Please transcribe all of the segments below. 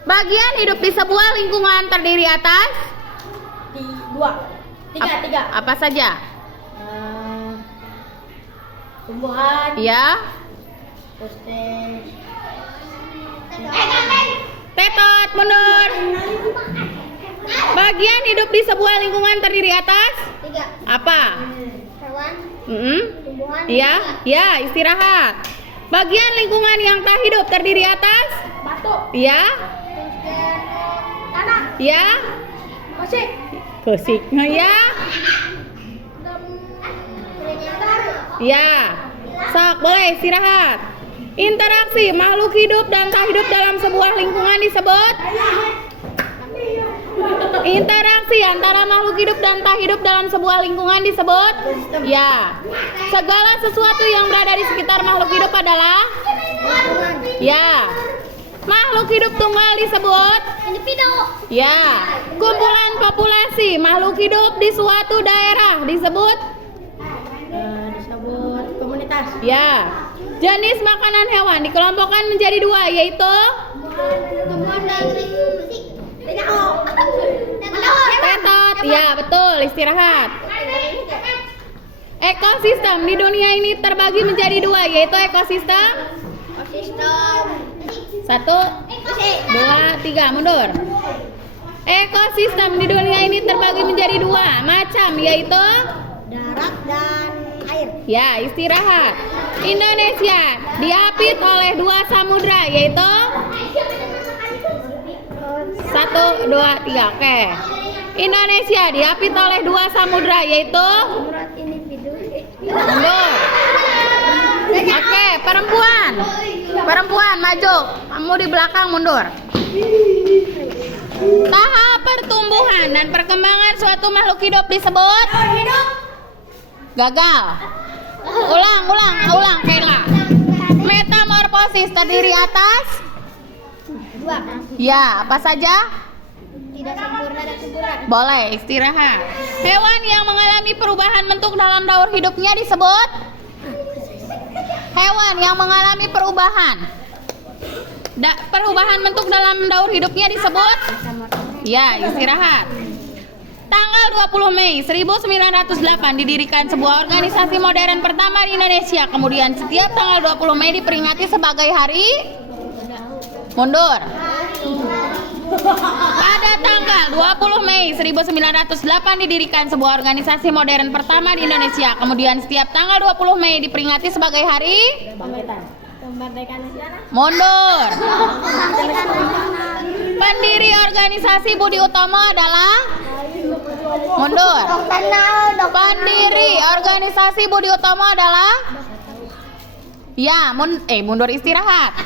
Bagian hidup di sebuah lingkungan terdiri atas tiga. apa saja? Tumbuhan. Ya. Terus Tetot, mundur. Bagian hidup di sebuah lingkungan terdiri atas tiga. apa? Hewan. Tumbuhan. Ya, ya, istirahat. Bagian lingkungan yang tak hidup terdiri atas Batu. ya, Tanah. ya, Musik. kesik, ya, ya. Sok, boleh istirahat. Interaksi makhluk hidup dan tak hidup dalam sebuah lingkungan disebut interaksi antara makhluk hidup dan tak hidup dalam sebuah lingkungan disebut ya. Segala sesuatu yang berada di sekitar makhluk hidup adalah ya. Makhluk hidup tunggal disebut Individu. ya. Kumpulan populasi makhluk hidup di suatu daerah disebut Disebut komunitas. ya. Jenis makanan hewan dikelompokkan menjadi dua, yaitu Tumbuhan dan musik. tetot. Ya, betul, istirahat. Ekosistem di dunia ini terbagi menjadi dua, yaitu ekosistem Ekosistem. 1, 2, 3, mundur. Ekosistem di dunia ini terbagi menjadi dua macam, yaitu Darat dan air. ya, istirahat. Indonesia diapit oleh dua samudra, yaitu 1, 2, 3. Oke. Indonesia diapit oleh dua samudra, yaitu Menurut individu. mundur. Oke, perempuan maju. Kamu di belakang, mundur. Tahap pertumbuhan dan perkembangan suatu makhluk hidup disebut gagal. Ulang, Kayla. Metamorfosis terdiri atas Dua. ya, apa saja? Tidak sempurna dan sempurna. Boleh istirahat. Hewan yang mengalami perubahan bentuk dalam daur hidupnya disebut hewan yang mengalami perubahan bentuk dalam daur hidupnya disebut ya, istirahat. Tanggal 20 Mei 1908 didirikan sebuah organisasi modern pertama di Indonesia. Kemudian setiap tanggal 20 Mei diperingati sebagai hari mundur. Pada tanggal 20 Mei 1908 didirikan sebuah organisasi modern pertama di Indonesia. Kemudian setiap tanggal 20 Mei diperingati sebagai hari Kemerdekaan nasional. mundur. Pendiri organisasi Budi Utomo adalah mundur. Pendiri organisasi Budi Utomo adalah ya, mundur, istirahat.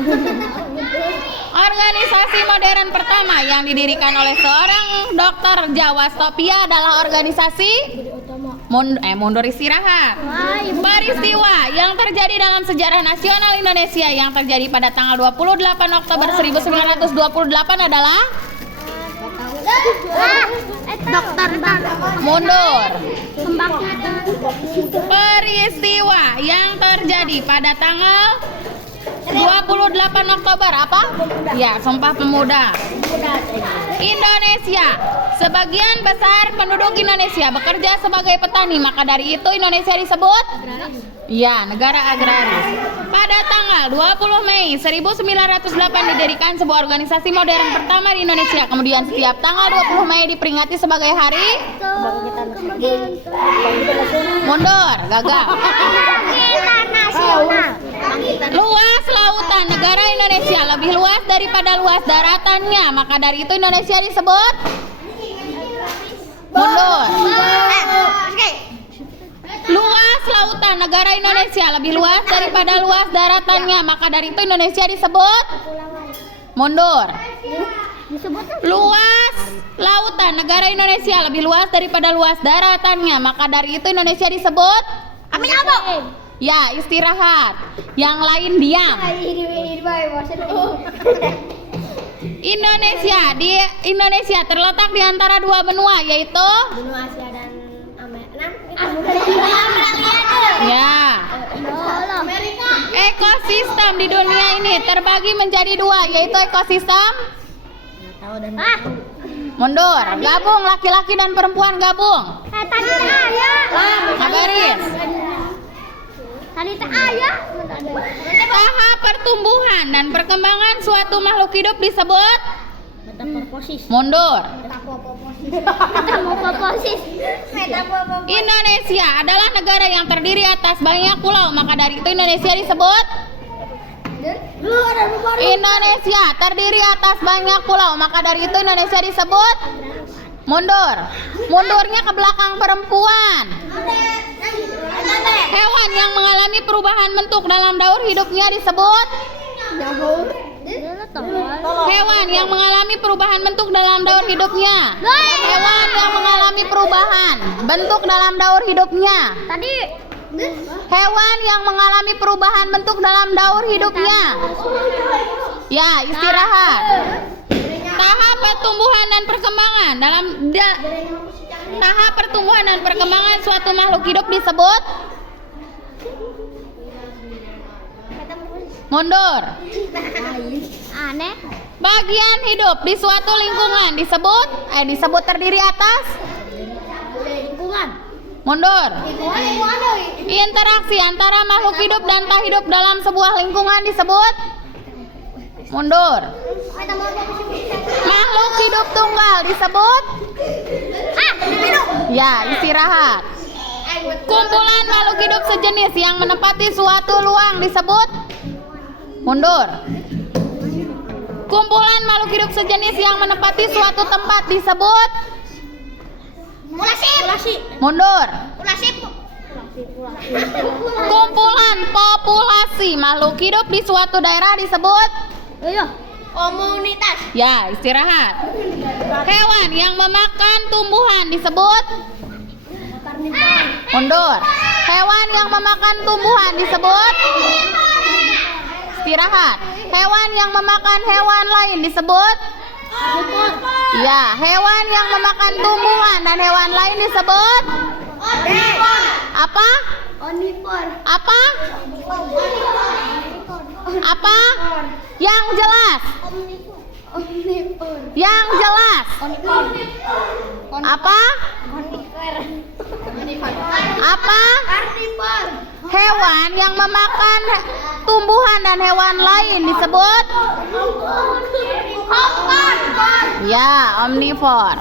Organisasi modern pertama yang didirikan oleh seorang dokter Jawa Stopia adalah organisasi mundur, istirahat. Peristiwa yang terjadi dalam sejarah nasional Indonesia yang terjadi pada tanggal 28 Oktober 1928 adalah mundur. Peristiwa yang terjadi pada tanggal 28 Oktober apa? Ya, Sumpah Pemuda. Indonesia. Sebagian besar penduduk Indonesia bekerja sebagai petani, maka dari itu Indonesia disebut ya, negara agraris. Pada tanggal 20 Mei 1908 didirikan sebuah organisasi modern pertama di Indonesia. Kemudian setiap tanggal 20 Mei diperingati sebagai hari mundur, gagal. Luas lautan negara Indonesia lebih luas daripada luas daratannya, maka dari itu Indonesia disebut mundur. Luas lautan negara Indonesia lebih luas daripada luas daratannya, maka dari itu Indonesia disebut mundur. Luas lautan negara Indonesia lebih luas daripada luas daratannya, maka dari itu Indonesia disebut ya, istirahat. Yang lain diam. Indonesia terletak di antara dua benua, yaitu Benua Asia dan Amerika. ya. Ekosistem di dunia ini terbagi menjadi dua, yaitu ekosistem tahu dan Mundur. Gabung, laki-laki dan perempuan gabung. tadi ayah. Sabarin. Tadi ayah. Tahap pertumbuhan dan perkembangan suatu makhluk hidup disebut Metamoporfosis. mundur. Metamoporfosis. Indonesia adalah negara yang terdiri atas banyak pulau, maka dari itu Indonesia disebut Indonesia terdiri atas banyak pulau, maka dari itu Indonesia disebut mundur. Mundurnya ke belakang perempuan. Hewan yang mengalami perubahan bentuk dalam daur hidupnya disebut hewan yang mengalami perubahan bentuk dalam daur hidupnya. Hewan yang mengalami perubahan bentuk dalam daur hidupnya. Tadi Hewan yang mengalami perubahan bentuk dalam daur hidupnya. Ya, istirahat. Tahap pertumbuhan dan perkembangan tahap pertumbuhan dan perkembangan suatu makhluk hidup disebut mundur. aneh. Bagian hidup di suatu lingkungan disebut terdiri atas Lingkungan. mundur. Interaksi antara makhluk hidup dan tak hidup dalam sebuah lingkungan disebut mundur. Makhluk hidup tunggal disebut ya, istirahat. Kumpulan makhluk hidup sejenis yang menempati suatu ruang disebut mundur. Kumpulan makhluk hidup sejenis yang menempati suatu tempat disebut mundur. Kumpulan populasi makhluk hidup di suatu daerah disebut Komunitas. ya, istirahat. Hewan yang memakan tumbuhan disebut mundur. Hewan yang memakan tumbuhan disebut istirahat. Hewan yang memakan hewan lain disebut ya, hewan yang memakan tumbuhan dan hewan lain disebut apa? Apa? Apa? Yang jelas. Yang jelas. Apa? Apa? Hewan yang memakan tumbuhan dan hewan lain disebut ya, omnivore.